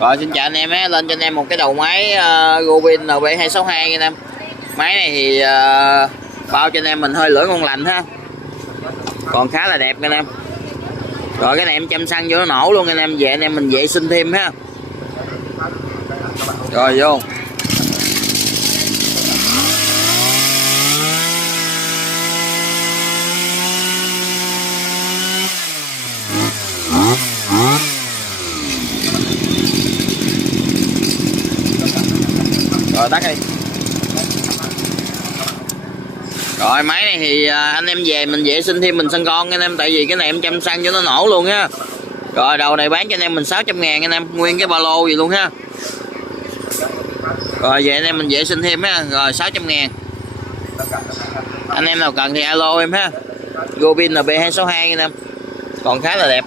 Rồi xin chào anh em á, lên cho anh em một cái đầu máy Robin NB262 nha anh em. Máy này thì bao cho anh em mình hơi lửa ngon lành ha. Còn khá là đẹp nha anh em. Rồi cái này em chăm xăng vô nó nổ luôn anh em, về anh em mình vệ sinh thêm ha. Rồi vô. Rồi tắt đi. Rồi máy này thì anh em về mình vệ sinh thêm mình xăng con anh em, tại vì cái này em chăm xăng cho nó nổ luôn ha. Rồi đầu này bán cho anh em mình 600.000 anh em, nguyên cái ba lô gì luôn ha. Rồi về anh em mình vệ sinh thêm ha. Rồi 600.000. Anh em nào cần thì alo em ha. Robin NB262 anh em. Còn khá là đẹp.